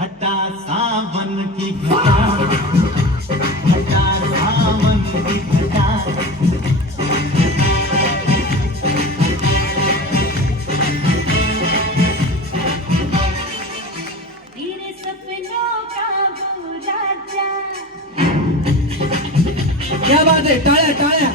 हटा सावन की घटा, हटा सावन की घटा। तेरे सपनों का वो राजा, क्या बात है, टाळ्या टाळ्या।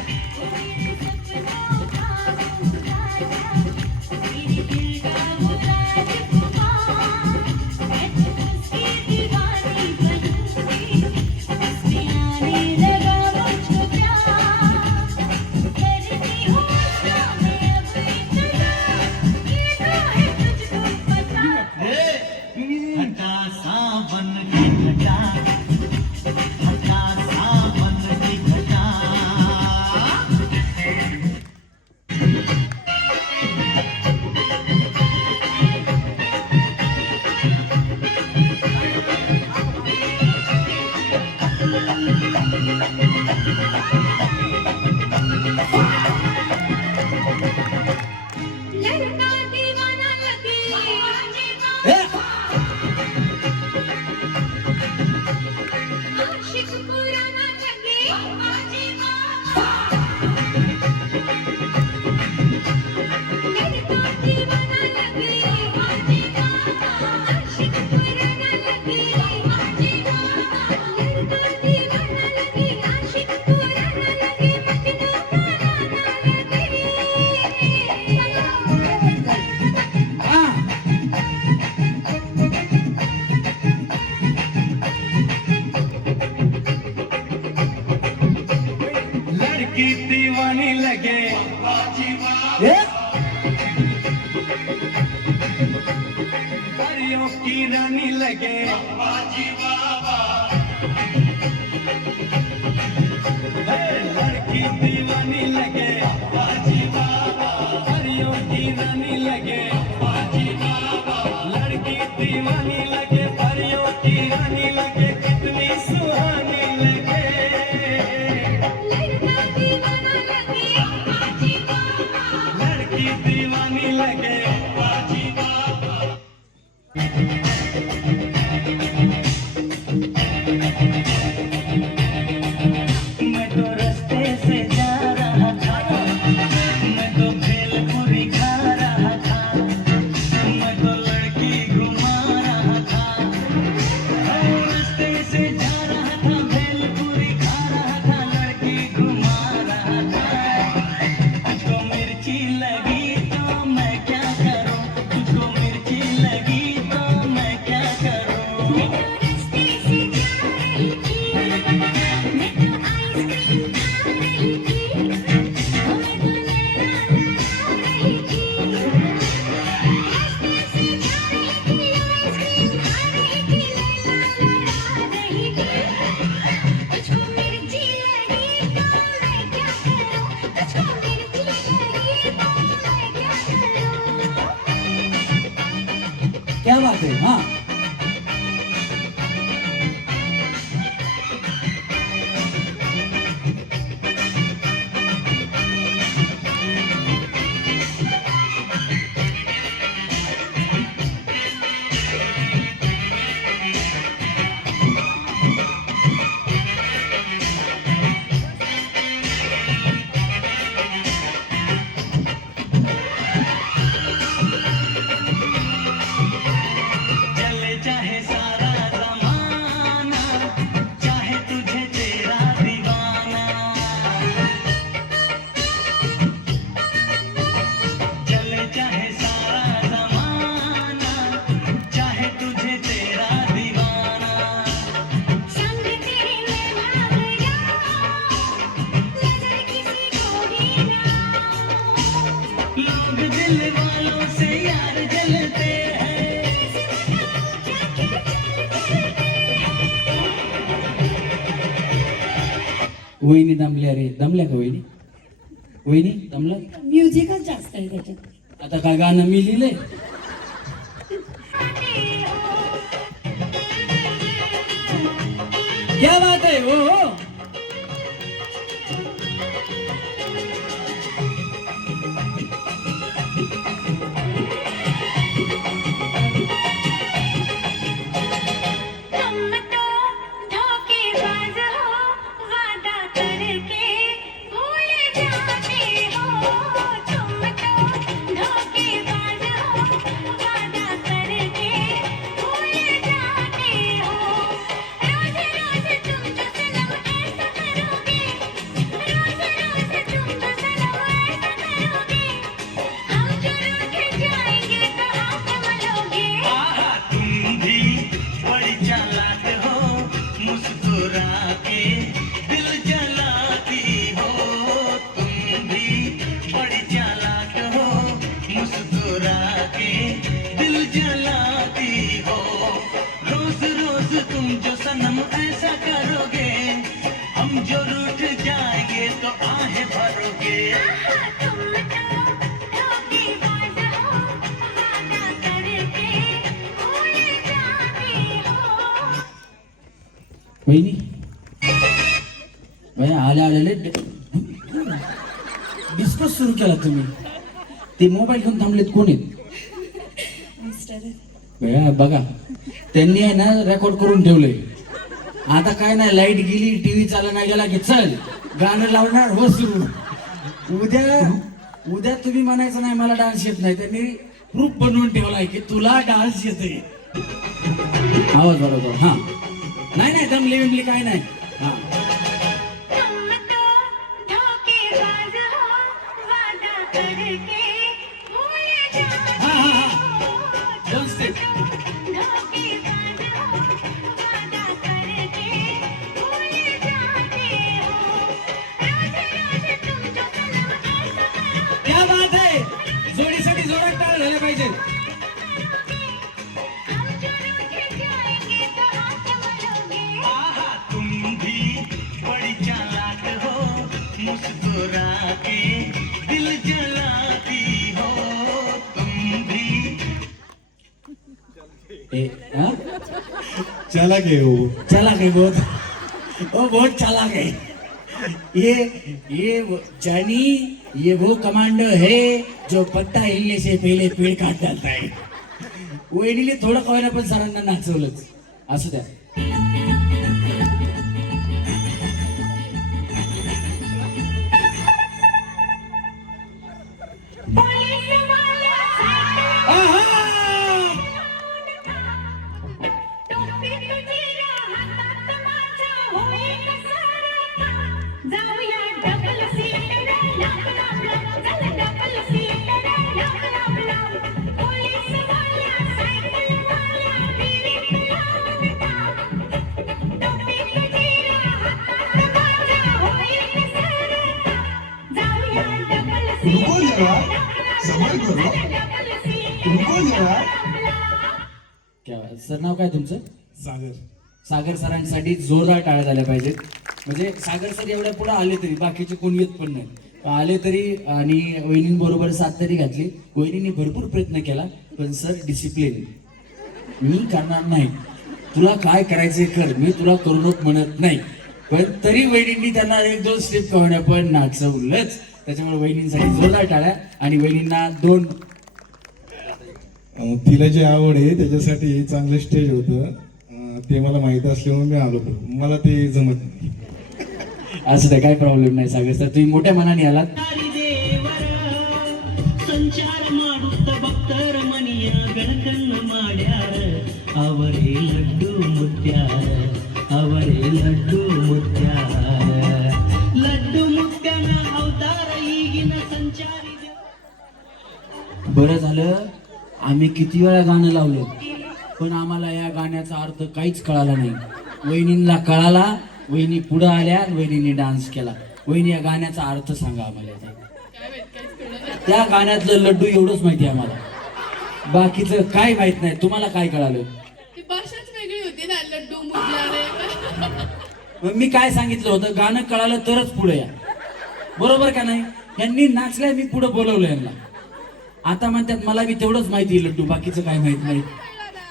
हटा सावन की घटा, हटा सावन की घटा। लड़का दीवाना लगे, ए, आशिक पुराना लगे, लड़का दीवाना लगे, आशिक पुराना लगे, लड़का दीवाना लगे, आशिक पुराना लगे, मजनू हा, लड़की दीवानी लगे, ए, परियों की रानी लगे। हे, लड़की दीवानी लगे, परियों की रानी लगे। लड़की दीवानी लगे, परियों की रानी लगे, कितनी सुहानी लगे। लड़का दीवाना लगे, लड़की दीवानी लगे। मैं तो रास्ते से जा रहा था, मैं तो भेलपुरी खा रहा था, मैं तो लड़की घुमा रहा था। रास्ते से जा रहा था, भेलपुरी खा रहा था, लड़की घुमा रहा था। तुझको मिर्ची लगी तो मैं क्या करूं, तुझको मिर्ची लगी तो मैं क्या करूं। रास्ते से जा रही थी, मैं तो आइसक्रीम खा रही थी, मैं तो लैला लड़ा रही थी। रास्ते से जा रही थी, आइसक्रीम खा रही थी, लैला लड़ा रही थी। तुझको मिर्ची लगी तो मैं क्या करूं, तुझको मिर्ची लगी तो मैं क्या करूं। क्या बात है, हाँ। जल लोग दिल वालों से यार जलते हैं वहिनी दमल्या रे, दमल्या का वहिनी? वहिनी दमल्या? म्युझिकच जास्त आहे त्याच्यात. आता काय गाणं मी लिहिलंय? क्या बात आहे हो हो. तुम तो धोखेबाज हो वादा करके भूल जाते हो तुम तो धोखेबाज हो वादा करके भूल जाते हो रोज रोज तुम जो सनम ऐसा करोगे रोज रोज तुम जो सनम ऐसा करोगे हम जो रूठ जाएंगे तो आप मलोगे आहा तुम भी बड़ी चालाक हो मुस्कुरा के दिल जलाती हो तुम भी बड़ी चालाक हो मुस्कुरा के दिल जलाती हो रोज रोज तुम जो सनम ऐसा करोगे हम जो रूठ जाएंगे तो आहें भरोगे तुम तो धोखेबाज हो वादा करके भूल जाते हो वहिनी भैया आले आलेले डिस्कस सुरू केला तुम्ही. ते मोबाईल घेऊन थांबलेत कोण आहेत? मिस्टर भैया बघा त्यांनी आहे ना रेकॉर्ड करून ठेवलंय. आता काय नाही, लाईट गेली, टीव्ही चालला नाही गेला की चल गाणं लावणार हो सुरू. उद्या तुम्ही म्हणायचं नाही मला डान्स येत नाही. त्यांनी प्रूफ बनवून ठेवलाय की तुला डान्स येते. आवाज बरोबर. हा नाही नाही दमली बिमली काय नाही. हा तुम तो धोखेबाज हो वादा करके भूल जाते हा हा हा हो दोन स्टेप. धोखेबाज हो वादा करके भूल जाते हो रोज रोज तुम जो सनम ऐसा करोगे क्या बात आहे. जोडीसाठी जोरात टाळ झाल्या पाहिजे. हम जो रूठ जाएंगे तो आप मलोगे आहा तुम भी बड़ी चालाक हो मुस्कुरा के दिल जलाती हो तुम भी हाँ? चला के वो चालाक है बहुत. वो बहुत चालाक है. ये जानी ये वो कमांडो है जो पत्ता हिलने से पहले पेड़ काट डालता है. वहिनीले थोडं कळलं पण सरांना नाचवलंच. असू द्या. पुलिस वाला साइकिल आहा! टोपी तुझी हातात माझ्या होईल सारखा जाऊया डबल सीटर लाप लाप लाप चला डबल सीटर लाप लाप लाप पुलिस वाला साइकिल वाला बिरिक लावता टोपी तुझी हातात माझ्या होईल सारखा जाऊया डबल रुको जरा, सीटर सबर करो. डबल सीटर रुको जरा. क्या सर नाव काय तुमचं? सागर सागर सरांसाठी जोरदार टाळ्या झाल्या पाहिजेत. म्हणजे सागर सर एवढ्या पुढे आले तरी बाकीचे कोणी येत पण नाही. आले तरी आणि वहिनींबरोबर साथ तरी घातली. वहिनींनी भरपूर प्रयत्न केला पण सर डिसिप्लिन मी करणार नाही. तुला काय करायचंय कर, मी तुला करू नको म्हणत नाही. पण तरी वहिनींनी त्यांना एक दोन स्टेप का होण्या पण नाचवलंच. त्याच्यामुळे वहिनींसाठी जोरदार टाळ्या. आणि वहिनींना 2 तिला जे आवड आहे त्याच्यासाठी हे चांगलं स्टेज होतं. ते मला माहित असल्यामुळे मी आलो. मला ते जमत नाही. असं काय प्रॉब्लेम नाही सागर सर, तुम्ही मोठ्या मनाने आलात. ದೇವರ ಸಂಚಾರ ಮಾಡುತ್ತ ಭಕ್ತರ ಮನೆಯ ಬೆಳಕನ್ನು ಮಾಡ್ಯಾರ ಅವರೇ ಲಡ್ಡು ಮುತ್ಯಾರ ಅವರೇ ಲಡ್ಡು ಮುತ್ಯಾರ ಲಡ್ಡು ಮುತ್ಯನ ಅವತಾರ ಈಗಿನ ಸಂಚಾರಿ बरं झालं आम्ही किती वेळा गाणं लावलं पण आम्हाला या गाण्याचा अर्थ काहीच कळाला नाही. वहिनींना कळाला, वहिनी पुढे आल्या, वहिनीने डान्स केला. वहिनी या गाण्याचा अर्थ सांगा आम्हाला. त्या गाण्यातलं लड्डू एवढंच माहिती आहे आम्हाला, बाकीचं काय माहित नाही. तुम्हाला काय कळालं? ती भाषाच वेगळी होती ना, लड्डू मुरल्याने. मग मी काय सांगितलं होतं, गाणं कळालं तरच पुढे या, बरोबर का नाही? यांनी नाचलंय, मी पुढे बोलवलं यांना. आता म्हणतात मला बी तेवढंच माहिती लड्डू, बाकीचं काय माहित नाही.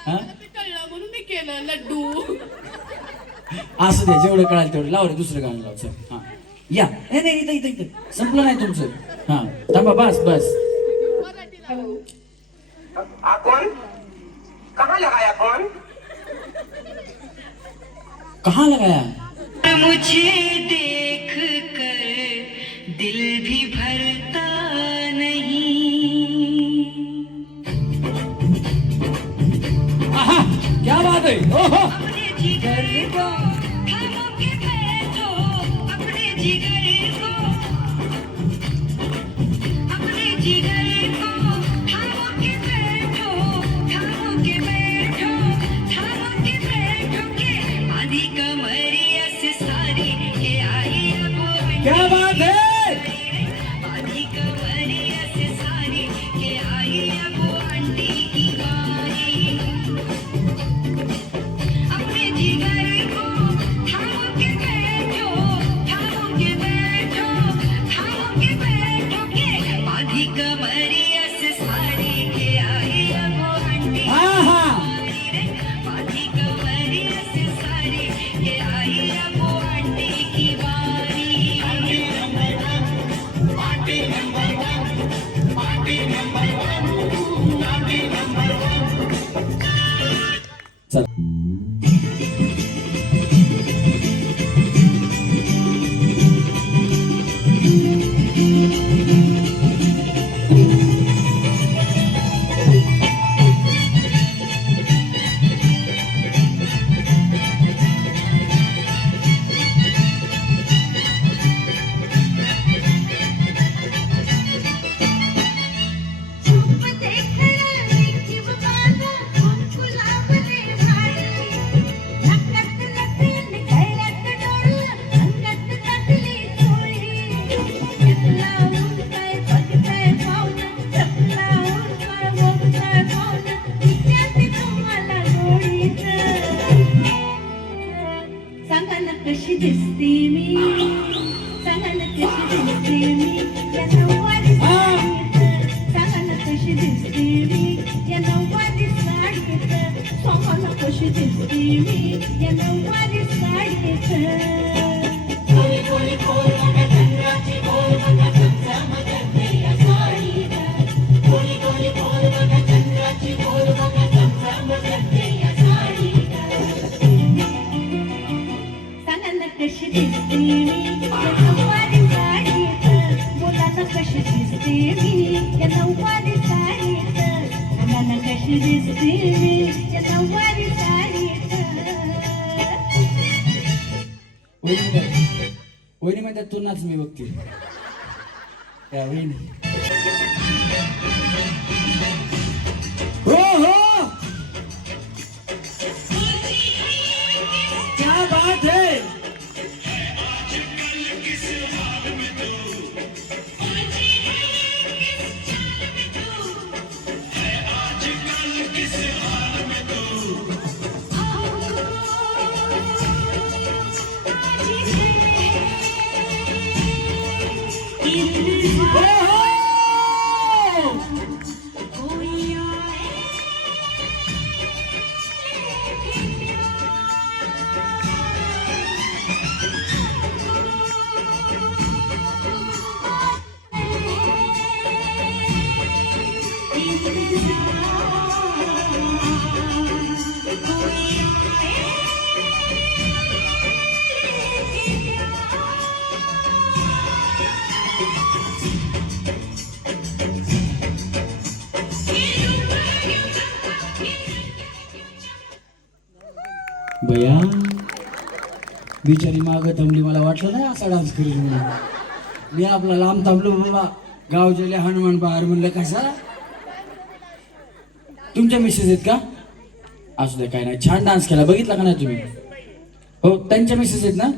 हा? ते कळलं म्हणून मी केलं लड्डू. असं दे, जेवढं कळालं तेवढं. लाव रे दुसरं गाणं लाव. चल हा या. नाही इथं इथं इथं संपलं नाही तुमचं. हा थांबा, बस बस. कौन कहाँ लगाया कौन कहाँ लगाया? मुझे देख कर दिल भी भरता नहीं. आहा, क्या बात है. ओहो. अपने जिगर को थामो के बैठो, अपने जिगर को, अपने जिगर को थामो के बैठो, थामो के बैठो, थामो के बैठो के आधी कमरिया से सारी के आई अब क्या बात है. आधी कमरिया से सारी के आई अब आंटी की बारी. अपने जिगर को थामो के बैठो, थामो के बैठो, थामो के बैठो के आधी कमरिया से सारी के आई अब आंटी. आहा. आधी कमरिया से सारी के आई अब आंटी की बारी. चल. कशी दिसते मी, सांगा ना कशी दिसते मी या नऊवारी साडीत, सांगा ना कशी दिसते मी या नऊवारी साडीत, सांगा ना कशी दिसते मी या नऊवारी साडीत. कोणी कोणी कोण बघा चंद्राची कोण बघा चमचमते या साडीत, कोणी कोणी कोण बघा चंद्राची कोण बघा चमचमते या साडीत. सांगा ना कशी दिसते मी या नऊवारी साडीत, बोला ना कशी दिसते मी या नऊवारी साडीत, सांगा ना कशी दिसते मी या नऊवारी साडीत. वहिनी म्हणतात तू नाच, मी बघते. या वहिनी. हो हो, क्या बात है. बया बिचारी मागं थांबली, मला वाटलं नाही असा डान्स करेल म्हणून. मी आपला लांब थांबलो, बाबा गाव गेले हनुमान बाहेर, म्हणलं कसा. तुमच्या मिसेस आहेत का? असू द्या, काय नाही, छान डान्स केला, बघितला का नाही तुम्ही? हो, त्यांच्या मिसेस आहेत ना,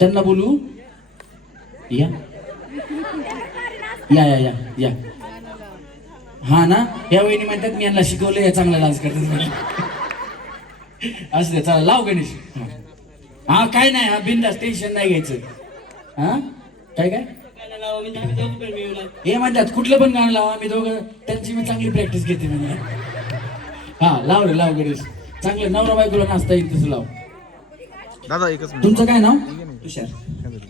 त्यांना बोलू या. या या या या हा ना, या वहिनी म्हणतात मी यांना शिकवलं, या चांगला डान्स करतात. असं दे, चला लाव गणेश. हा काय नाही, हा बिंदास, टेन्शन नाही घ्यायचं. हा काय काय हे म्हणतात कुठलं पण गाणं लावा, मी दोघं त्यांची मी चांगली प्रॅक्टिस घेते म्हणजे. हा लाव रे, लाव गणेश, चांगलं नवरा बायकोला नाचता येईल तसं लाव. दादा एकच मिनिट. तुमचं काय नाव? तुषार.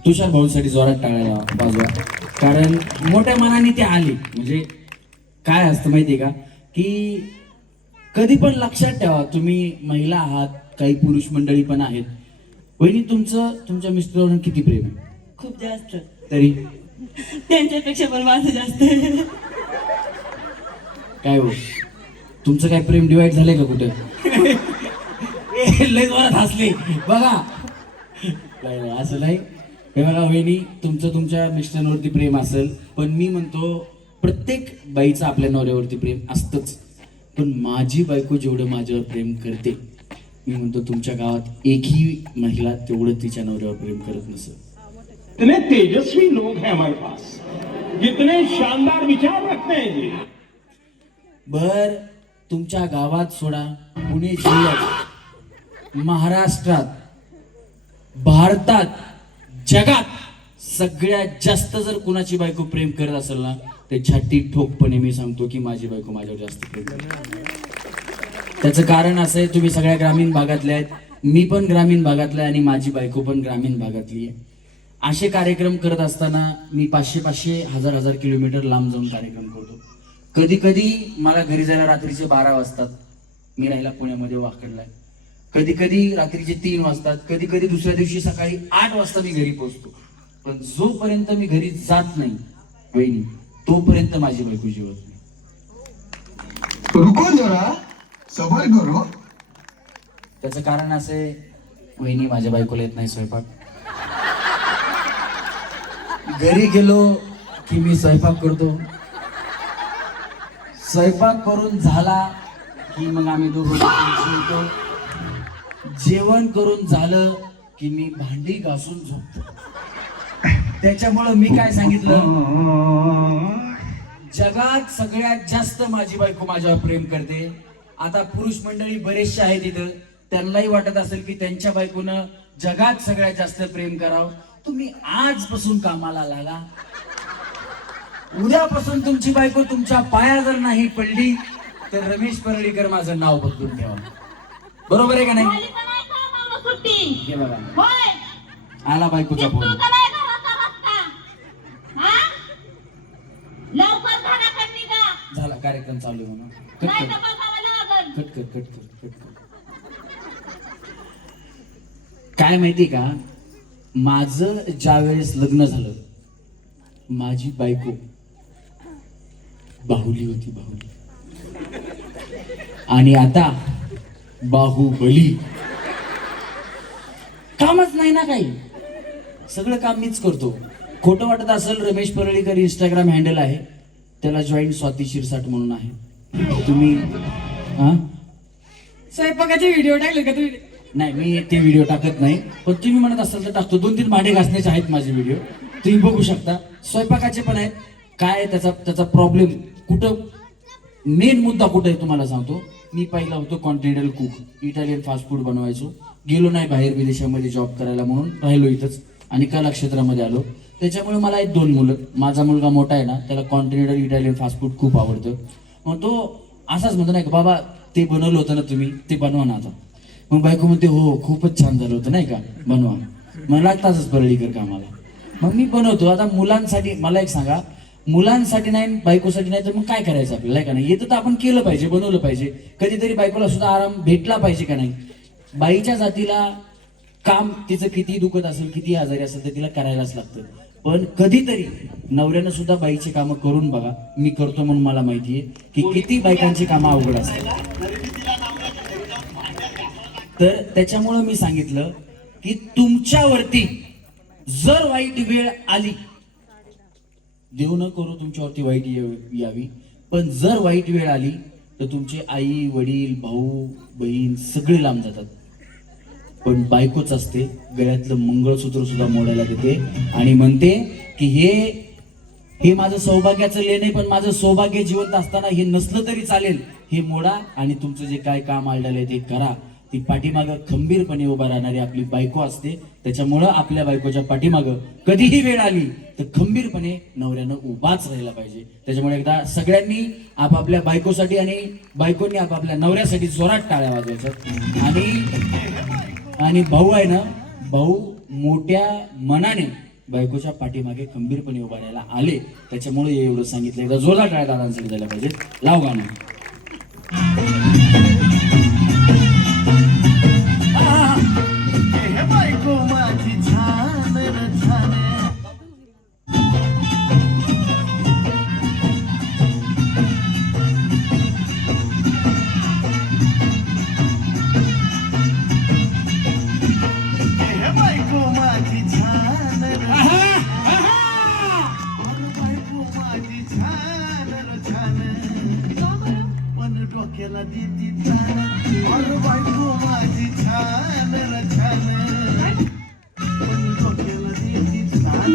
तुषार भाऊसाठी जोरात टाळायला बाजूला, कारण मोठ्या मनाने ते आले. म्हणजे काय असतं माहितीये का, की कधी पण लक्षात ठेवा, तुम्ही महिला आहात, काही पुरुष मंडळी पण आहेत. वहिनी तुमचं तुमच्या मिस्टरांवर किती प्रेम आहे? खूप जास्त. तरी त्यांच्यापेक्षा पण माझं जास्त आहे. काय हो, तुमचं काय प्रेम डिवाइड झालंय का कुठं? लय जोरात हसले बघा. नाही नाही, असं नाही. हे बघा वहिनी, तुमचं तुमच्या मिस्टरांवरती प्रेम असेल, पण मी म्हणतो प्रत्येक बाईचं आपल्या नवऱ्यावरती प्रेम असतंच. पण माझी बायको जेवढं माझ्यावर प्रेम करते, मी म्हणतो तुमच्या गावात एकही महिला तेवढं तिच्या नवऱ्यावर प्रेम करत नसेल. इतने तेजस्वी लोग हैं हमारे पास, कितने शानदार विचार रखते हैं जी. बर तुमच्या गावात सोडा, पुणे जिल्ह्यात, महाराष्ट्रात, भारतात, जगात सगळ्यात जास्त जर कुणाची बायको प्रेम करत असेल ना, ते छाती ठोकपणे मी सांगतो की माझी बायको माझ्यावर जास्त प्रेम करते. त्याचं कारण असं आहे, तुम्ही सगळ्या ग्रामीण भागातले आहेत, मी पण ग्रामीण भागातला आहे आणि माझी बायको पण ग्रामीण भागातली आहे. असे कार्यक्रम करत असताना मी 500-500, 1000-1000 किलोमीटर लांब जाऊन कार्यक्रम करतो. कधी कधी मला घरी जायला रात्रीचे 12 वाजतात. मी राहिला पुण्यामध्ये वाकडलाय. कधी कधी रात्रीचे 3 वाजतात. कधी कधी दुसऱ्या दिवशी सकाळी 8 वाजता मी घरी पोहोचतो. पण जोपर्यंत मी घरी जात नाही वहिनी, तोपर्यंत माझी बायको जेवत नाही. रुको जरा, सबर करो. त्याचं कारण असे, वहिनी माझ्या बायकोला येत नाही स्वयंपाक. घरी गेलो की मी स्वयंपाक करतो. स्वयंपाक करून झाला की मग आम्ही दोघं जेवतो. जेवण करून झालं की मी भांडी घासून झोपतो. त्याच्यामुळं मी काय सांगितलं, जगात सगळ्यात जास्त माझी बायको माझ्यावर प्रेम करते. आता पुरुष मंडळी बरेचसे आहेत इथं, त्यांनाही वाटत असेल की त्यांच्या बायकोनं जगात सगळ्यात जास्त प्रेम करावं. तुम्ही आजपासून कामाला लागा. उद्यापासून तुमची बायको तुमच्या पाया जर नाही पडली तर रमेश परळीकर माझं नाव बदलून ठेवा. बरोबर आहे का नाही? हे बघा, आला बायकोचा फोन. झाला कार्यक्रम चालू आहे म्हणून. कट कर कट कर कट कर. काय माहिती का, माझं ज्या वेळेस लग्न झालं, माझी बायको बाहुली होती, बाहुली. आणि आता बाहुबली. कामच नाही ना काही, सगळं काम मीच करतो. खोटं वाटत असेल, रमेश परळीकर इंस्टाग्राम हँडल आहे, त्याला जॉईन स्वाती शिरसाट म्हणून आहे. तुम्ही स्वयंपाकाचे व्हिडिओ टाकले का तुम्ही? नाही, मी ते व्हिडिओ टाकत नाही, पण तुम्ही म्हणत असाल तर टाकतो. 2-3 भांडे घासण्याचे आहेत माझे व्हिडिओ, तुम्ही बघू शकता. स्वयंपाकाचे पण आहेत. काय त्याचा प्रॉब्लेम कुठं, मेन मुद्दा कुठं आहे तुम्हाला सांगतो. मी पहिला होतो continental cook, Italian fast food बनवायचो. गेलो नाही बाहेर विदेशामध्ये जॉब करायला, म्हणून राहिलो इथंच आणि कला क्षेत्रामध्ये आलो. त्याच्यामुळे मला एक 2 मुलं. माझा मुलगा मोठा आहे ना, त्याला कॉन्टिनेंटल इटालियन फास्ट फूड खूप आवडतं. मग तो असाच म्हणतो नाही का, बाबा ते बनवलं होतं ना तुम्ही, ते बनवा ना आता. मग बायको म्हणते हो खूपच छान झालं होतं नाही का, बनवा. मला लागतातच परळीकर कामाला. मग मी बनवतो. आता मुलांसाठी मला एक सांगा, मुलांसाठी नाही बायकोसाठी नाही तर मग काय करायचं आपल्याला, का नाही? येतं तर आपण केलं पाहिजे, बनवलं पाहिजे. कधीतरी बायकोला सुद्धा आराम भेटला पाहिजे का नाही? बाईच्या जातीला काम तिचं किती दुखत असेल, किती आजारी असेल तर तिला करायलाच लागतं. पण कधीतरी नवऱ्यानं सुद्धा बाईची कामं करून बघा. मी करतो म्हणून मला माहितीये की किती बायकांची कामं अवघड असतात. तर त्याच्यामुळं मी सांगितलं की तुमच्यावरती जर वाईट वेळ आली, देव न करू तुमच्यावरती वाईट यावी, पण जर वाईट वेळ आली तर तुमचे आई वडील भाऊ बहीण सगळे लांब जातात. पण बायकोच असते, गळ्यातलं मंगळसूत्र सुद्धा मोडायला देते आणि म्हणते की हे हे माझं सौभाग्याचं लेण आहे, पण माझं सौभाग्य जिवंत असताना हे नसलं तरी चालेल. हे मोडा आणि तुमचं जे काय काम आलेलं आहे ते करा. ती पाठीमागं खंबीरपणे उभा राहणारी आपली बायको असते. त्याच्यामुळं आपल्या बायकोच्या पाठीमागं कधीही वेळ आली तर खंबीरपणे नवऱ्यानं उभाच राहिला पाहिजे. त्याच्यामुळे एकदा सगळ्यांनी आपापल्या बायकोसाठी आणि बायकोनी आपापल्या नवऱ्यासाठी जोरात टाळ्या वाजवायच्या. आणि भाऊ आहे ना, भाऊ मोठ्या मनाने बायकोच्या पाठीमागे खंबीरपणे उभा राहायला आले. त्याच्यामुळे एवढं सांगितलं. एकदा जोरदार टाळ्या दादांसाठी द्यायला पाहिजे. लाव गाणं. बायको माझी छान र छान बायको माझी छान र बायको माझी छान र छान पण डोक्याला देती तान. बायको माझी छान र छान पण डोक्याला देती तान.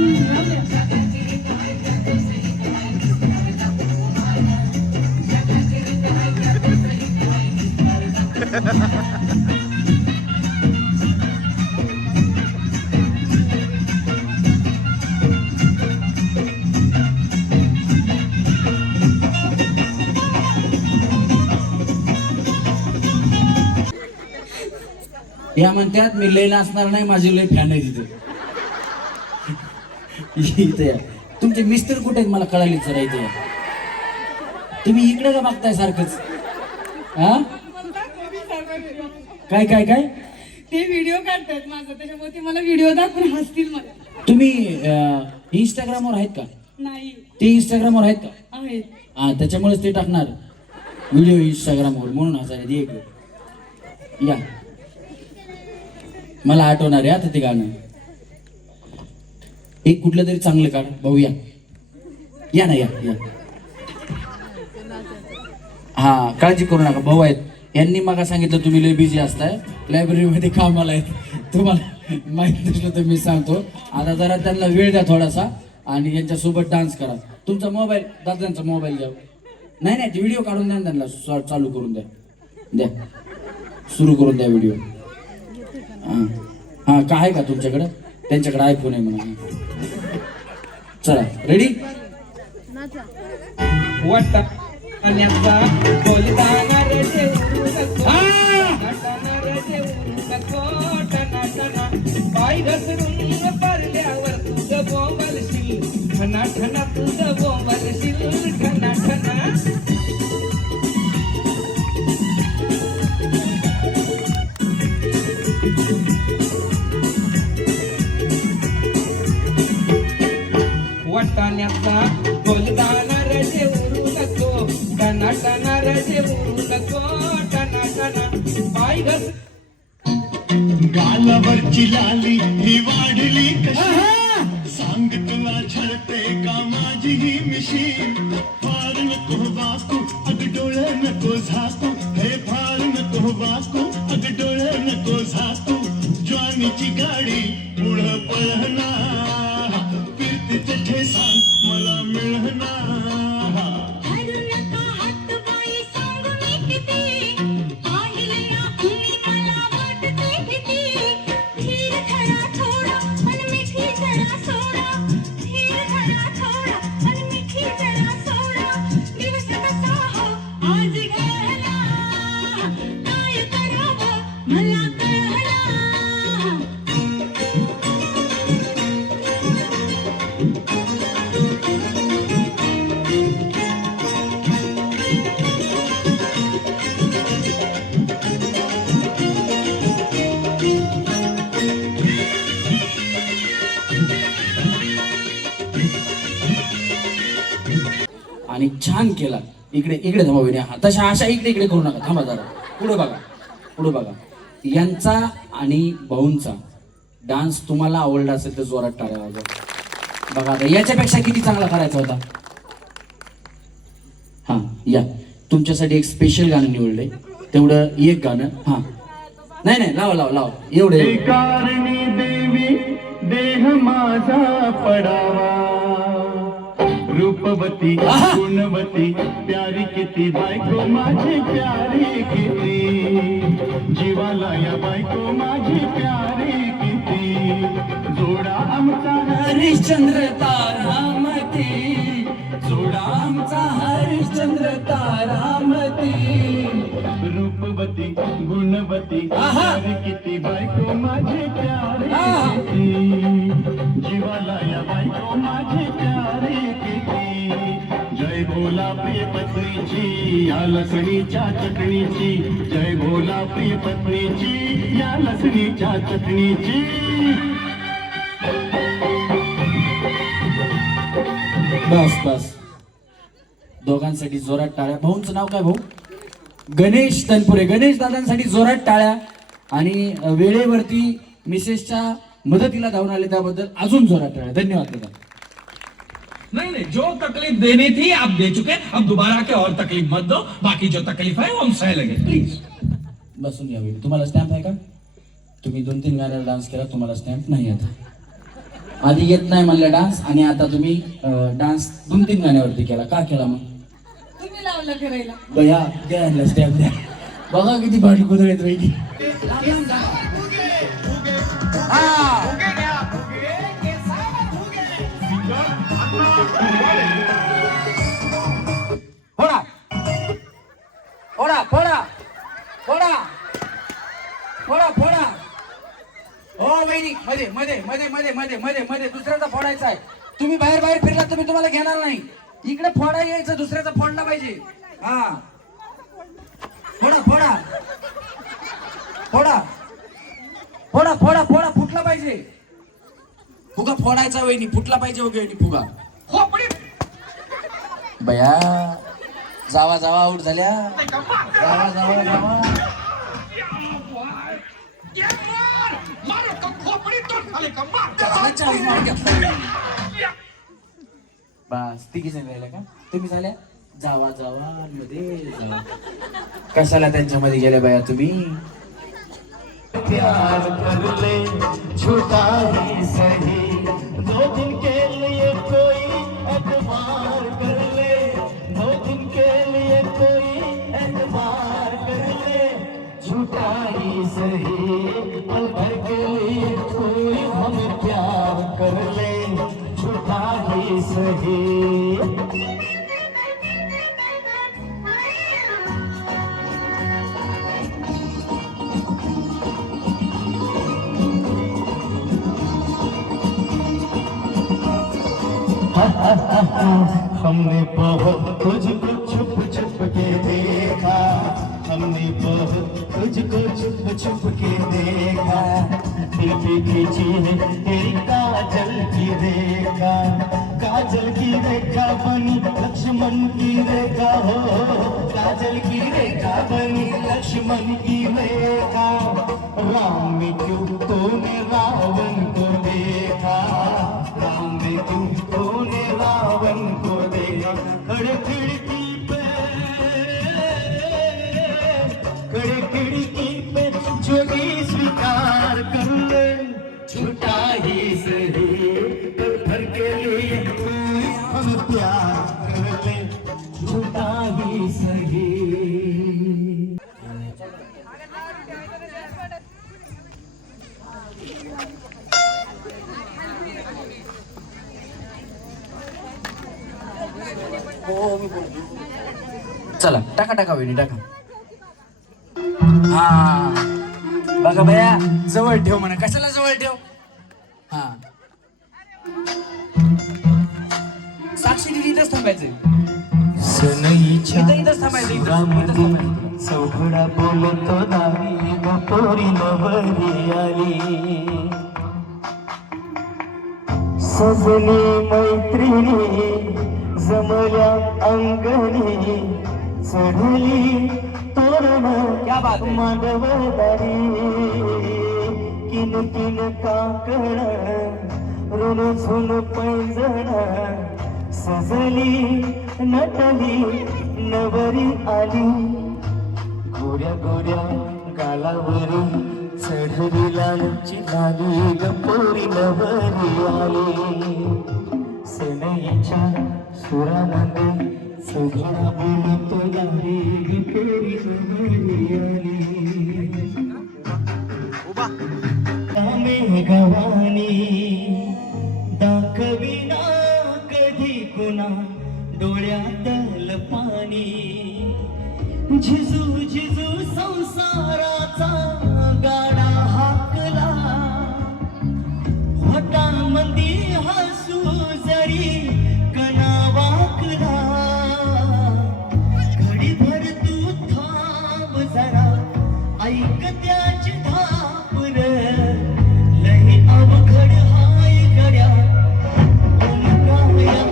या म्हणतात मी लय नाचणार नाही, माझी लय फॅन आहे तिथे. इथे या. तुमचे मिस्टर कुठे आहेत मला कळाली जरा. इथे या. तुम्ही इकडे का बघताय सारखंच? हा काय काय काय ते व्हिडिओ काढतात माझा, त्याच्यामुळे ते मला व्हिडिओ दाखवून हसतील मला. तुम्ही इंस्टाग्रामवर आहेत का? नाही ते इंस्टाग्रामवर आहेत का? आहेत. हा त्याच्यामुळेच ते टाकणार व्हिडिओ इंस्टाग्रामवर म्हणून हसायला. ये इकडे या. मला आठवणार आहे आता ते गाणं. एक कुठलं तरी चांगलं काढ भाऊ. या या ना, या या. हा काळजी करू नका, भाऊ आहेत. यांनी मला सांगितलं तुम्ही लय बिझी असताय, लायब्ररीमध्ये कामाला आहेत. तुम्हाला माहित नसलं तर मी सांगतो. आता जरा त्यांना वेळ द्या थोडासा आणि यांच्यासोबत डान्स करा. तुमचा मोबाईल, दादांचा मोबाईल द्या. नाही नाही, ते व्हिडिओ काढून द्या ना त्यांना, चालू करून द्या. द्या सुरू करून द्या व्हिडिओ. हां हां काय आहे का तुमच्याकडं? त्यांच्याकडे आयफोन आहे म्हणून. चला रेडी. पाय घसरून पडल्यावर तुझं बोंबलशील ठना ठना, तुझं बोंबलशील ठना ठना. वाटाण्याचा गोलदाना रजे उरू नको, टना टना रजे उरू नको, टना टना. पाय घस गालावरची लाली ही वाढली कशी, सांग तुला छळते का माझी ही मिशी. फार नको बाकू अग डोळे नको झाकू, हे फार नको बाकू अग डोळे नको झाकू. ज्वानीची गाडी पुढं पळणार, फिरतीचे ठेसा मला मिळणार. धरू नका हात बाई सांगू मी किती, पाहिलंय तुम्ही मला वाटते भीती. धीर धरा थोडा पण मिठी जरा सोडा, धीर धरा थोडा पण मिठी जरा सोडा. दिवस कसा हो आज घडला, काय करावं मला कळला. आणि छान केला. इकडे इकडे थांबा वहिनी. तशा अशा इकडे इकडे करू नका. थांबा जरा, पुढे बघा, पुढे बघा. यांचा आणि भाऊंचा डान्स तुम्हाला आवडला असेल तर जोरात टाळ्या वाजवा. बघा आता याच्यापेक्षा किती चांगला करायचा होता. हा या, तुमच्यासाठी एक स्पेशल गाणं निवडलंय, तेवढं एक गाणं. हा नाही नाही, लावा लावा लावा, एवढे. कारणी देवी देह माझा पडावा, रूपवती गुणवती प्यारी किती बायको माझी प्यारी किती जीवाला या बायको माझी प्यारी किती जोडा आमचा हरिश्चंद्र तारामती जोडा आमचा हरिश्चंद्र तारामती रूपवती गुणवती आहा. प्यारी किती बायको माझी प्यारी आहा. किती जीवाला या बायको माझी प्यारी किती जय भोला प्रिय पत्नीची या लसणीच्या चटणीची जय भोला प्रिय पत्नीची या लसणीच्या चटणीची बस बस दोघांसाठी जोरात टाळ्या. भाऊंचं नाव काय भाऊ? गणेश तनपुरे. गणेश दादांसाठी जोरात टाळ्या. आणि वेळेवरती मिसेसच्या मदतीला धावून आले त्याबद्दल अजून जोरात टाळ्या. धन्यवाद दादा. नहीं नहीं, जो तकलीफ देनी थी आप दे चुके, अब दोबारा के और तकलीफ मत दो, बाकी जो तकलीफ है वो हम सह लेंगे, प्लीज. बसून या वेळी. तुम्हाला स्टॅम्प आहे का? तुम्ही 2-3 गाण्याला डान्स केला, तुम्हाला स्टॅम्प नाही आता. आधी येत नाही म्हणलं डान्स आणि आता तुम्ही डान्स 2-3 गाण्यावरती केला. का केला मग? तुम्ही लावलं करायला. बया द्या स्टॅम्प द्या. बघा किती भारी कुदळ आहेत वहिनी. फोडा फोडा फोडा फोडा फोडा फोडा. हो वहिनी, मध्ये मध्ये मध्ये मध्ये मध्ये मध्ये मध्ये दुसऱ्याचा फोडायचा आहे. तुम्ही बाहेर बाहेर फिरला तर मी तुम्हाला घेणार नाही. इकडे फोडा यायचं, दुसऱ्याचा फोडला पाहिजे. हा फोडा फोडा फोडा फोडा फोडा फोडा. फुटला पाहिजे फुगा. फोडायचा वहिनी, फुटला पाहिजे वहिनी फुगा. बया जावा जावा आऊट झाल्या. जावा जावा जावा. बस तिघी जण राहिल्या का? तुम्ही झाल्या? जावा जावा मध्ये जावा. कशाला त्यांच्यामध्ये गेल्या बाया तुम्ही? प्यार कर ले झूठा ही सही 2 दिन के लिए कोई एतबार कर ले 2 दिन के लिए कोई एतबार कर ले झूठा ही सही पल भर के लिए कोई हमें प्यार कर ले झूठा ही सही. हमने बहुत तुझको छुप छुप के देखा हमने बहुत तुझको छुप छुप के देखा दिल पे खींची है तेरी काजल की रेखा काजल की रेखा बनी लक्ष्मण की रेखा हो काजल की रेखा बनी लक्ष्मण की रेखा राम में क्यों तूने रावण को देखा राम में क्यों तूने रावण को देखा खड़े खिड़की पे जोगी स्वीकार कर ले झूठा ही सही पल भर के लिए कोई हम प्यार कर ले झूठा ही सही. चला टाका टाका वहिनी टाका. हा बघा भया जवळ ठेव म्हणा. कशाला जवळ ठेव? हा साक्षी दिली इथंच थांबायचंय. सनईच्या इथंच थांबायचं. इथंच थांबायचं. चौघडा बोलतो नाही पोरी नवरी आली सजनी मैत्रिणी जमल्या अंगणी चढली तोरण क्या बात है? मांडवदारी किन किन काकण ऋण झुन पैंजण सजली नटली नवरी आली गोऱ्या गोऱ्या गालावरी चढली लालची लाली गपोरी नवरी आली सनईच्या सुरामध्ये सगळा बोलतो गाणी पेरी गवानी दाखविना कधी कुणा डोळ्यातल पाणी झिजू झिजू संसाराचा गाडा हाकला होटांमंदी हसू जरी कणा वाकला घडीभर तू थांब जरा ऐक त्याची धापर लई अवघड हाय गड्या उमगाया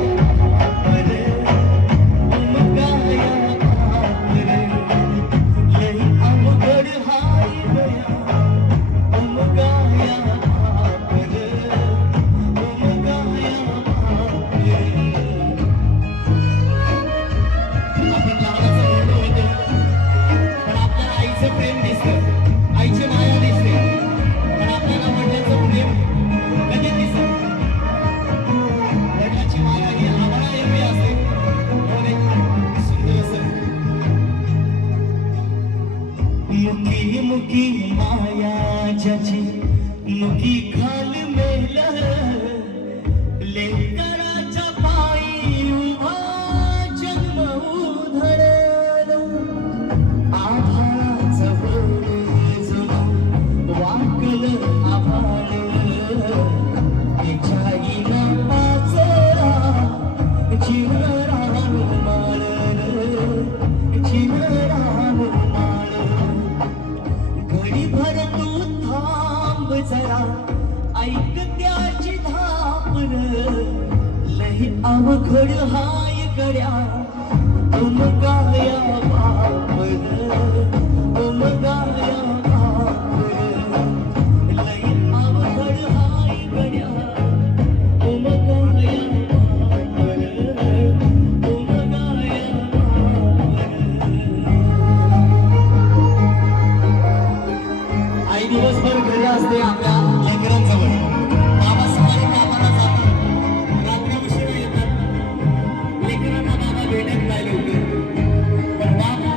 भापर उमगाया भापर लई अवघड हाय गड्या उमगाया भापर उमगाया भापर. आपण लहानाचं मोठं होतो पण आपल्या आईचं प्रेम दिसतं, आईची माया दिसते, पण आपल्याला वडिलांचं प्रेम कधी दिसत. वडिलांची माया ही आम्हाला एवढी असते. म्हणून एक सुंदर असं मुकी मुकी माया ज्याची मुकी खाल मेल लेकराच्या पायी उभा जन्म उधळल आभाळाचं जुनं वाकलं आभाळ त्याच्या इनामाचा चिवरा रुमाल चिवरा रुमाल घडीभर तू थांब जरा ऐक त्याची धापर लई अवघड हाय गड्या उमगाया भापर उमगाया भापर लई अवघड हाय गड्या उमगाया भापर उमगाया भापर. आई दिवसभर घरी असते आपल्या लेकरांजवळ. बाबा सकाळी कामाला जातात, रात्री उशिरा येतात. लेकरांना बाबा भेटत नाही लवकर, पण बाबा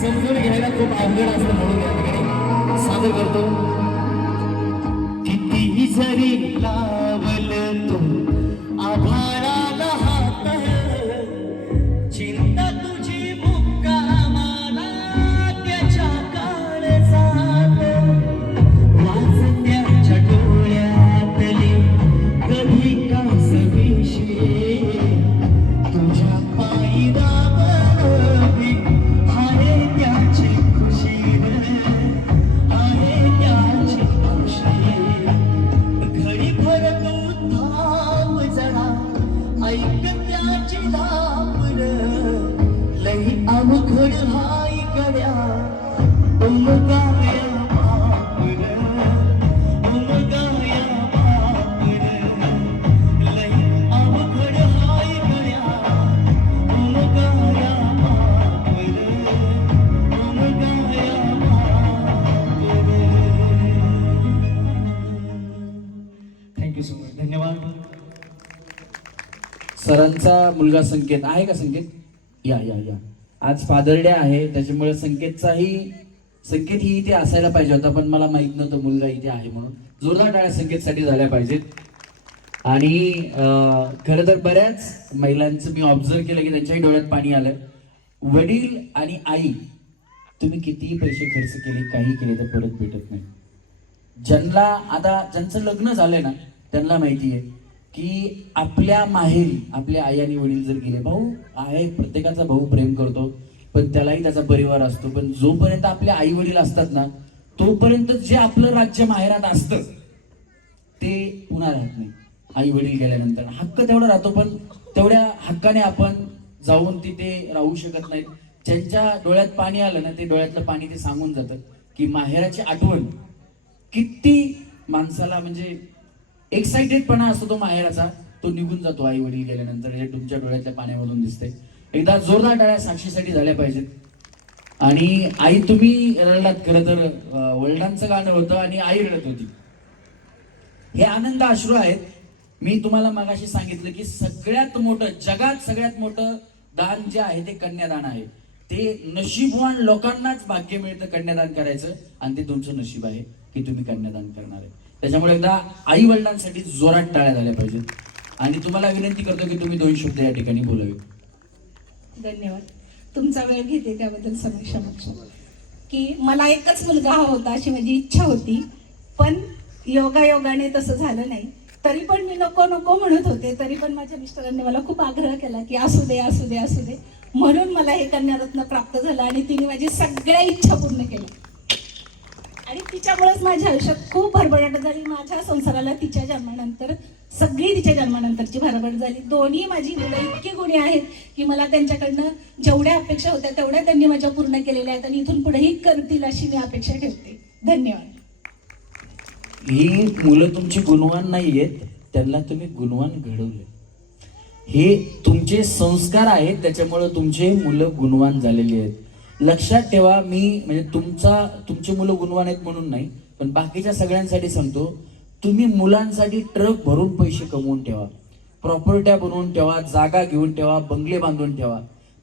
समजून घ्यायला खूप अवघड असतं म्हणून या ठिकाणी सादर करतो. कितीही जरी लावल तू आभाळाला हात चिंता तुझी मुक्कामाला त्याच्या काळजात वाजत्याच्या डोळ्यातली कधी कास विशे तुझ्या पायी दाबी आहे त्याची खुशी आहे त्याची खुशी घडीभर तू थांब जरा ऐक त्याची धापर लई अवघड हाय गड्या उमगाया भापर उमगाया भापर लई अवघड हाय गड्या उमगाया भापर उमगाया भापर. Thank you so much. धन्यवाद. सरांचा मुलगा संकेत आहे का? संकेत या या या. आज फादर डे आहे त्याच्यामुळे संकेत ही इथे असायला पाहिजे होता, पण मला माहित नव्हतं मुलगा इथे आहे म्हणून. जोरदार टाळ्या संकेतसाठी झाल्या पाहिजेत. आणि खरं तर बऱ्याच महिलांचं मी ऑब्झर्व केलं की त्यांच्याही डोळ्यात पाणी आलं. वडील आणि आई तुम्ही कितीही पैसे खर्च केले, काही केले तर परत भेटत नाही. ज्यांचं लग्न झालंय ना त्यांना माहिती आहे की आपल्या माहेरी आपल्या आई आणि वडील जर गेले, भाऊ आहे प्रत्येकाचा भाऊ प्रेम करतो पण त्यालाही त्याचा परिवार असतो, पण जोपर्यंत आपले आई वडील असतात ना तोपर्यंत जे आपलं राज्य माहेरात असतं ते पुन्हा राहत नाही. आई वडील गेल्यानंतर हक्क तेवढा राहतो, पण तेवढ्या हक्काने आपण जाऊन तिथे राहू शकत नाहीत. ज्यांच्या डोळ्यात पाणी आलं ना ते डोळ्यातलं पाणी ते सांगून जातं की माहेराची आठवण किती माणसाला म्हणजे एक्साइटेडपणा असतो तो माहेराचा, तो निघून जातो आई वडील गेल्यानंतर. हे तुमच्या डोळ्यातल्या पाण्यामधून दिसते. एकदा जोरदार टाळ्या साक्षीसाठी झाल्या पाहिजेत. आणि आई तुम्ही रडलात, खरं तर वडिलांचं गाणं होतं आणि आई रडत होती. हे आनंद अश्रू आहेत मी तुम्हाला मागाशी सांगितलं की सगळ्यात मोठं, जगात सगळ्यात मोठं दान जे आहे ते कन्यादान आहे. ते नशीबवान लोकांनाच भाग्य मिळतं कन्यादान करायचं, आणि ते तुमचं नशीब आहे की तुम्ही कन्यादान करणार आहे. त्याच्यामुळे एकदा आई वडिलांसाठी जोरात टाळ्या झाल्या पाहिजेत. आणि तुम्हाला विनंती करतो की तुम्ही 2 शब्द या ठिकाणी बोलावे. धन्यवाद. तुमचा वेळ घेते त्याबद्दल क्षमा. की मला एकच मुलगा हवा होता अशी माझी इच्छा होती, पण योगायोगाने तसं झालं नाही. तरी पण मी नको नको म्हणत होते, तरी पण माझ्या मिस्टरांनी मला खूप आग्रह केला की असू दे असू दे असू दे, म्हणून मला हे कन्यारत्न प्राप्त झालं आणि तिने माझी सगळ्या इच्छा पूर्ण केल्या. आणि तिच्यामुळेच माझ्या आयुष्यात खूप भरभराट झाली. माझ्या संसाराला तिच्या जन्मानंतर, सगळी तिच्या जन्मानंतरची भरभराट झाली. दोन्ही माझी मुलं इतकी गुणी आहेत की मला त्यांच्याकडनं जेवढ्या अपेक्षा होत्या तेवढ्या त्यांनी माझ्या पूर्ण केलेल्या आहेत, आणि इथून पुढेही करतील अशी मी अपेक्षा ठेवते. धन्यवाद. ही मुलं तुमची गुणवान नाही आहेत, त्यांना तुम्ही गुणवान घडवले. हे तुमचे संस्कार आहेत, त्याच्यामुळे तुमचे मुलं गुणवान झालेली आहेत. लक्षात ठेवा, मी म्हणजे तुमची मुलं गुणवान आहेत म्हणून नाही, पण बाकीच्या सगळ्यांसाठी सांगतो, तुम्ही मुलांसाठी ट्रक भरून पैसे कमवून ठेवा, प्रॉपर्ट्या बनवून ठेवा, जागा घेऊन ठेवा, बंगले बांधून ठेवा,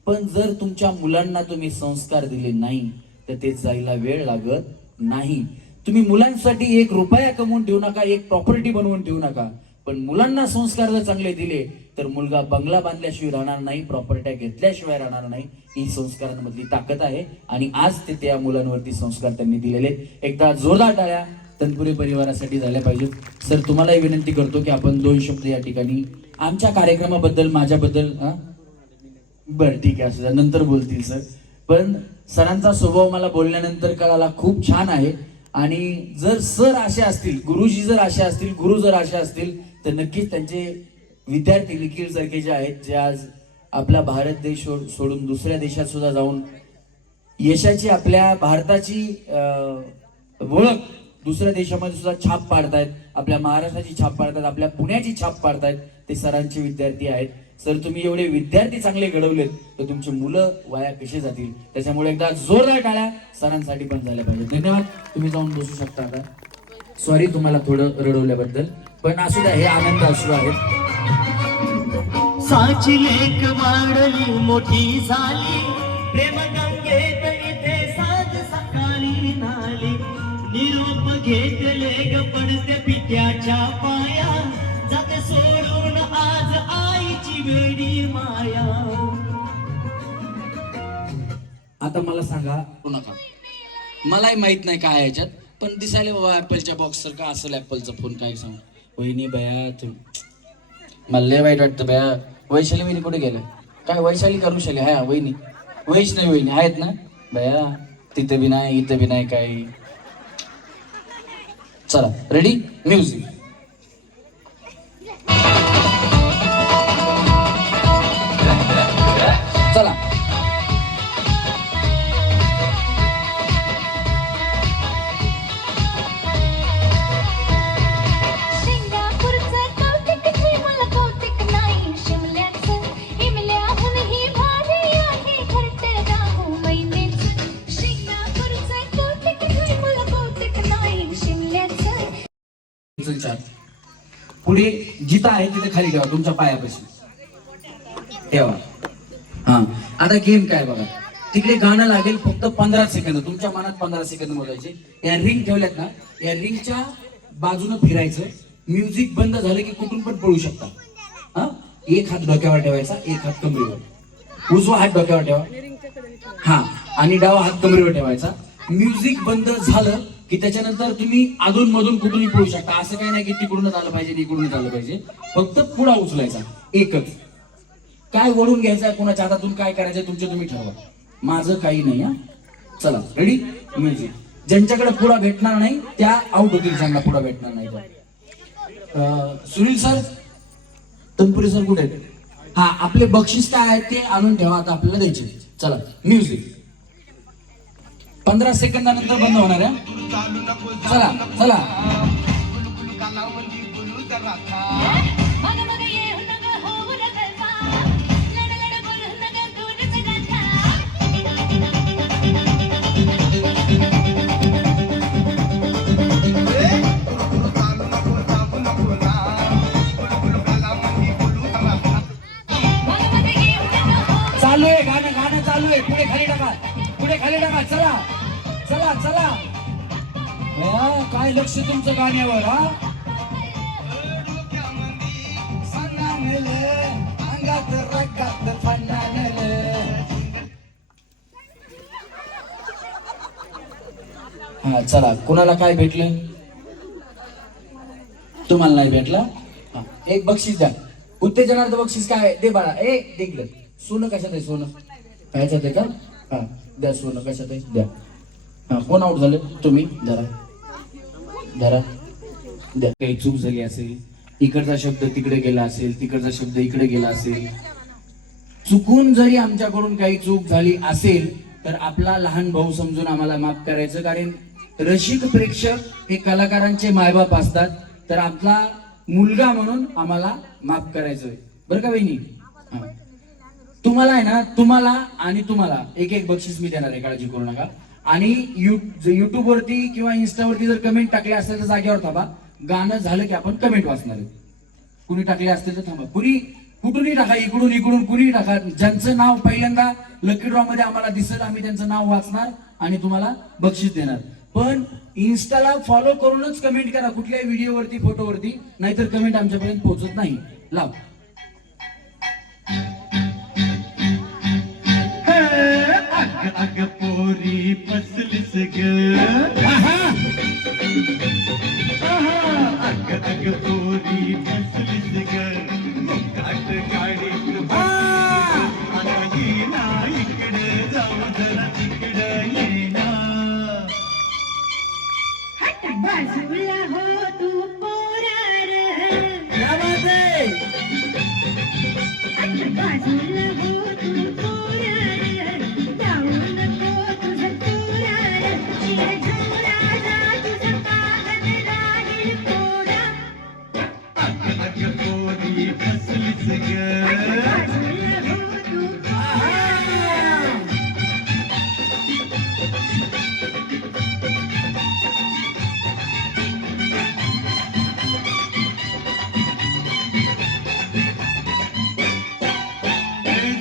पण जर तुमच्या मुलांना तुम्ही संस्कार दिले नाही तर ते जायला वेळ लागत नाही. तुम्ही मुलांसाठी 1 रुपया कमवून ठेवू नका, 1 प्रॉपर्टी बनवून ठेवू नका, पण मुलांना संस्कार जर चांगले दिले तर मुलगा बंगला बांधल्याशिवाय राहणार नाही, प्रॉपर्ट्या घेतल्याशिवाय राहणार नाही. ही संस्कारांमधली ताकद आहे, आणि आज ते त्या मुलांवरती संस्कार त्यांनी दिलेले. एकदा जोरदार टाळ्या तनपुरे परिवारासाठी झाल्या पाहिजेत. सर, तुम्हालाही विनंती करतो की आपण 2 शब्द या ठिकाणी आमच्या कार्यक्रमाबद्दल, माझ्याबद्दल. बरं ठीक आहे, असं नंतर बोलतील सर. पण सरांचा स्वभाव मला बोलल्यानंतर कळाला खूप छान आहे. आणि जर सर असे असतील, गुरुजी जर असे असतील, गुरु जर असे असतील, तर नक्कीच त्यांचे विद्यार्थी निखिल सारखे जे आहेत, जे आज आपला भारत देश सोडून दुसऱ्या देशात सुद्धा जाऊन यशाची, आपल्या भारताची ओळख दुसऱ्या देशामध्ये सुद्धा छाप पाडतायत, आपल्या महाराष्ट्राची छाप पाडतायत, आपल्या पुण्याची छाप पाडतायत, ते सरांचे विद्यार्थी आहेत. सर, तुम्ही एवढे विद्यार्थी चांगले घडवलेत तर तुमची मुलं वाया कशी जातील. त्याच्यामुळे एकदा जोरदार टाळ्या सरांसाठी पण झाल्या पाहिजे. धन्यवाद. तुम्ही जाऊन बसू शकता आता. सॉरी तुम्हाला थोडं रडवल्याबद्दल, पण असू द्या, हे आनंद अश्रू आहेत. साची लेक वाढली मोठी झाली, प्रेम गंगेत इथे साज सकाळी नाली, निरोप घेतले ग पडते पित्याच्या पाया, जाते सोडून आज आईची वेडी माया. आता मला सांगा, नका, मलाही माहित नाही काय याच्यात, पण दिसायला बाबा ऍपलच्या बॉक्स सारखं असेल ऍपलचा फोन. काय सांग वहिनी बया, तू मला लय वाईट वाटतं बया. वैशाली वहिनी कुठे गेल्या? काय वैशाली करू शकले? हा वहिनी, वैष्णवी वहिनी आहेत ना बया? तिथं बी नाही, इथं बी नाही काय. चला, रेडी, म्युझिक. चला. सिंगापूरचं कौतिक हे मला कौतिक नाही शिमल्याचं, इमल्याहूनही भारी आहे घरटे राहू मैनेचं. सिंगापूरचं कौतिक हे मला कौतिक नाही शिमल्याचं. पुढे जिथं आहे तिथे खाली ठेवा, तुमच्या पायापाशी ठेवा. हा, आता गेम काय बघा, तिकडे गाणं लागेल, फक्त 15 सेकंद, तुमच्या मनात 15 सेकंद मोजायचे. या रिंग ठेवल्यात ना, या रिंगच्या बाजूनं फिरायचं. म्युझिक बंद झालं की कुठून पण पळू शकता. हा, 1 हात डोक्यावर ठेवायचा, 1 हात कमरेवर, उजवा हात डोक्यावर ठेवा, हा, आणि डावा हात कमरेवर ठेवायचा. म्युझिक बंद झालं की त्याच्यानंतर तुम्ही अधून मधून कुठूनही पळू शकता. असं काही नाही की तिकडूनच आलं पाहिजे, इकडूनच आलं पाहिजे, फक्त पुढा उचलायचा एकच. काय ओढून घ्यायचं, कोणाच्या हातातून काय करायचं तुमचं तुम्ही ठरवा, माझं काही नाही. हा, चला, रेडी, म्युझिक. ज्यांच्याकडे पुढा भेटणार नाही त्या आउट होतील, ज्यांना पुढा भेटणार नाही त्या. सुनील सर, तनपुरे सर कुठे आहेत? हा, आपले बक्षीस काय आहेत ते आणून ठेवा, आता आपल्याला द्यायचे. चला, म्युझिक. 15 सेकंदानंतर बंद होणार आहे. चला चला. मग मग येऊ नग होऊ रगलवा, लड लड बोलू नग दूरच गाथा. चालू आहे गाणं, गाणं चालू आहे. पुढे खाली टाका, पुढे खाली टाका. चला चला चला. काय लक्ष तुमचं गाण्यावर हा? अंगात रगात फन्नानले. हा चला, कुणाला काय भेटलं? तुम्हाला नाही भेटला? हा, एक बक्षीस द्या. उत्तेजनार्थ बक्षीस काय दे बाळा. ए देखलं सोनं कशात आहे? सोनं ह्याच्यात आहे का? हा द्या सोनं. कशात आहे? द्या. हा कोण आउट झालं? तुम्ही. धरा धरा द्या. काही चूक झाली असेल, इकडचा शब्द तिकडे गेला असेल, तिकडचा शब्द इकडे गेला असेल, चुकून जरी आमच्याकडून काही चूक झाली असेल तर आपला लहान भाऊ समजून आम्हाला माफ करायचं. कारण रसिक प्रेक्षक हे कलाकारांचे मायबाप असतात, तर आपला मुलगा म्हणून आम्हाला माफ करायचंय. बरं का बहिणी? तुम्हाला आहे ना, तुम्हाला आणि तुम्हाला एक एक बक्षीस मी देणार आहे, काळजी करू नका. आणि युट्यूब वरती किंवा इन्स्टावरती जर कमेंट टाकले असेल तर जागेवर थांबा. गाणं झालं की आपण कमेंट वाचणार आहे. कुणी टाकले असतील तर थांबा. कुणी कुठूनही टाका, इकडून इकडून कुणीही टाका. ज्यांचं नाव पहिल्यांदा लकी ड्रॉ मध्ये आम्हाला दिसेल आम्ही त्यांचं नाव वाचणार आणि तुम्हाला बक्षीस देणार. पण इन्स्टाला फॉलो करूनच कमेंट करा कुठल्याही व्हिडिओवरती, फोटोवरती, नाहीतर कमेंट आमच्यापर्यंत पोहोचत नाही. लाव. अग अग पोरी फसलीस ग. अग अग पोरी फसलीस ग. मुकाट गाडीत आता येना इकडे जाऊ जरा तिकडे येना. हट बाजूला हो तू पोरार. हट बाजूला हो तू पोरार. जाऊ नको तुझं पोरार. शिरझोराला तुझं कागद राहील पोरा. अग अग पोरी फसलीस ग. बाजूला हो तू पोरार.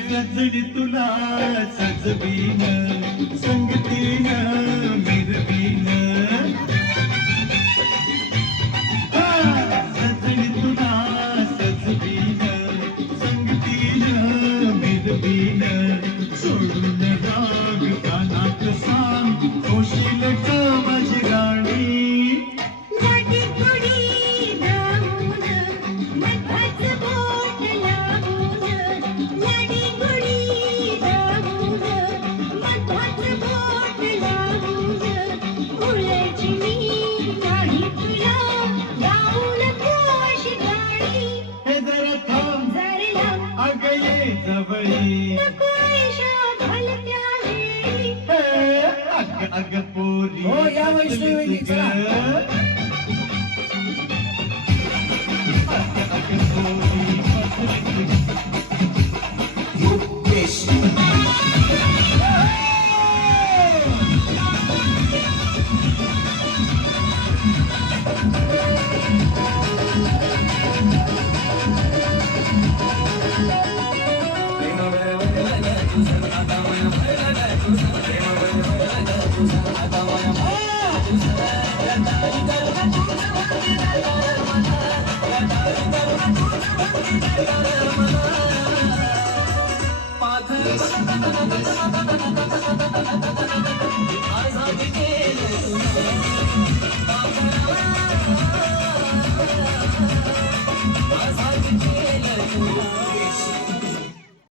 सजडी तुला सजवीन संगतीन मिरवीन. सजडी तुला सजवीन संगतीन मिरवीन. सोडून राग कानात सांग होशील का माझी राणी. लाडी गोडी जाऊन मधाचं बोट लावून. लाडी गोडी जाऊन मधाचं बोट लावून. उलची मी नाही तुला जाऊ नको अशी गाणी. हे जरा थांब जरला अग ये जवळी. नको ऐशा भलत्या वेळी. अग अग पोरी हो, या वैष्णवी वहिनी, फसलीस चला. ग. अग अग पोरी फसलीस ग. पाथ